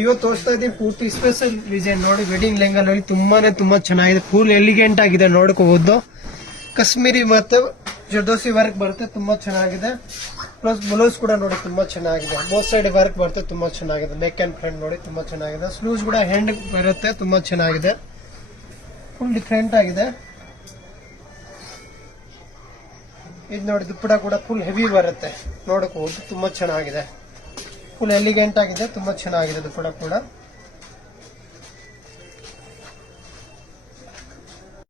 ಇವತ್ತು ತೋರಿಸ್ತಾ ಇದ್ದೀನಿ ಪೂರ್ತಿ ಸ್ಪೆಷಲ್ ಡಿಸೈನ್ ನೋಡಿ. ವೆಡ್ಡಿಂಗ್ ಲೆಹಂಗಾ ನೋಡಿ ತುಂಬಾ ಚೆನ್ನಾಗಿದೆ. ಫುಲ್ ಎಲಿಗೆಂಟ್ ಆಗಿದೆ ನೋಡ್ಕೋಬಹುದು. ಕಾಶ್ಮೀರಿ ಮತ್ತೆ ಜರ್ದೋಸಿ ವರ್ಕ್ ಬರುತ್ತೆ, ತುಂಬಾ ಚೆನ್ನಾಗಿದೆ. ಪ್ಲಸ್ ಬ್ಲೌಸ್ ಕೂಡ ನೋಡಿ ತುಂಬಾ ಚೆನ್ನಾಗಿದೆ. ಬೋತ್ ಸೈಡ್ ವರ್ಕ್ ಬರುತ್ತೆ, ತುಂಬಾ ಚೆನ್ನಾಗಿದೆ. ನೆಕ್ ಅಂಡ್ ಫ್ರಂಟ್ ನೋಡಿ ತುಂಬಾ ಚೆನ್ನಾಗಿದೆ. ಸ್ಲೂಸ್ ಕೂಡ ಹೆಂಡ್ ಬರುತ್ತೆ, ತುಂಬಾ ಚೆನ್ನಾಗಿದೆ. ಫುಲ್ ಡಿಫ್ರೆಂಟ್ ಆಗಿದೆ. ಇದು ನೋಡಿ ದುಪ್ಪಟ ಕೂಡ ಫುಲ್ ಹೆವಿ ಬರುತ್ತೆ ನೋಡಬಹುದು, ತುಂಬಾ ಚೆನ್ನಾಗಿದೆ. ಫುಲ್ ಎಲಿಗೆಂಟ್ ಆಗಿದೆ, ತುಂಬಾ ಚೆನ್ನಾಗಿದೆ ದುಪ್ಪಟ ಕೂಡ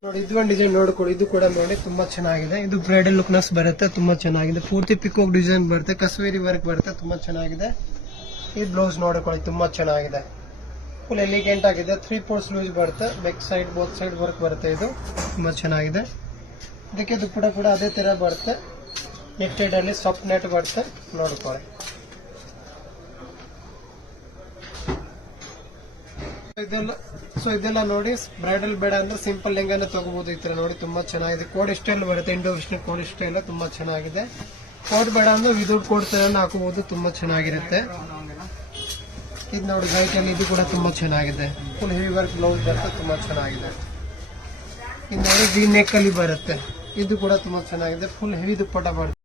ನೋಡಿ. ಇದು ಒಂದು ಡಿಸೈನ್ ನೋಡ್ಕೊಳ್ಳಿ, ಇದು ಕೂಡ ನೋಡಿ ತುಂಬಾ ಚೆನ್ನಾಗಿದೆ. ಇದು ಬ್ರೈಡಲ್ ಲುಕ್ನೆಸ್ ಬರುತ್ತೆ, ತುಂಬಾ ಚೆನ್ನಾಗಿದೆ. ಪೂರ್ತಿ ಪಿಕೋಕ್ ಡಿಸೈನ್ ಬರುತ್ತೆ, ಕಾಶ್ಮೀರಿ ವರ್ಕ್ ಬರುತ್ತೆ, ತುಂಬಾ ಚೆನ್ನಾಗಿದೆ. ಈ ಬ್ಲೌಸ್ ನೋಡ್ಕೊಳ್ಳಿ, ತುಂಬಾ ಚೆನ್ನಾಗಿದೆ. ಫುಲ್ ಎಲಿಗೆಂಟ್ ಆಗಿದೆ. 3/4 ಸ್ಲೀವ್ಸ್ ಬರುತ್ತೆ, back side both side work ಬರುತ್ತೆ. ಇದು ತುಂಬಾ ಚೆನ್ನಾಗಿದೆ. ಇದಕ್ಕೆ ದುಪ್ಪಟ ಕೂಡ ಅದೇ ತರ ಬರುತ್ತೆ, ನೆಟ್ಟೆಡ್ ಅಲ್ಲಿ ಸಾಫ್ಟ್ ನೆಟ್ ಬರುತ್ತೆ ನೋಡ್ಕೊಳ್ಳಿ. ಇದೆಲ್ಲ ನೋಡಿ ಬ್ರೈಡಲ್ ಬೇಡ ಅಂದ್ರೆ ಸಿಂಪಲ್ ಲೆಹಂಗಾನೆ ತಗೋಬಹುದು. ಈ ತರ ನೋಡಿ ತುಂಬಾ ಚೆನ್ನಾಗಿದೆ. ಕೋಡ್ ಸ್ಟೈಲ್ ಬರುತ್ತೆ, ಇಂಡೋ ವೆಸ್ಟರ್ನ್ ಕೋಡ್ ಸ್ಟೈಲ್ ತುಂಬಾ ಚೆನ್ನಾಗಿದೆ. ಕೋಡ್ ಬೇಡ ಅಂದ್ರೆ ವಿದೌಟ್ ಕೋಡ್ ತರ ಹಾಕಬಹುದು, ತುಂಬಾ ಚೆನ್ನಾಗಿರುತ್ತೆ. ಇದು ನೋಡಿ ವೈಟ್ ಅಲ್ಲಿ, ಇದು ಕೂಡ ತುಂಬಾ ಚೆನ್ನಾಗಿದೆ. ಫುಲ್ ಹೆವಿ ವರ್ಕ್ ಬ್ಲೌಸ್ ಬರುತ್ತೆ, ತುಂಬಾ ಚೆನ್ನಾಗಿದೆ. ಇದು ನೋಡಿ ವಿ ನೆಕ್ ಅಲ್ಲಿ ಬರುತ್ತೆ, ಇದು ಕೂಡ ತುಂಬಾ ಚೆನ್ನಾಗಿದೆ. ಫುಲ್ ಹೆವಿ ದುಪ್ಪಟ ಬರುತ್ತೆ.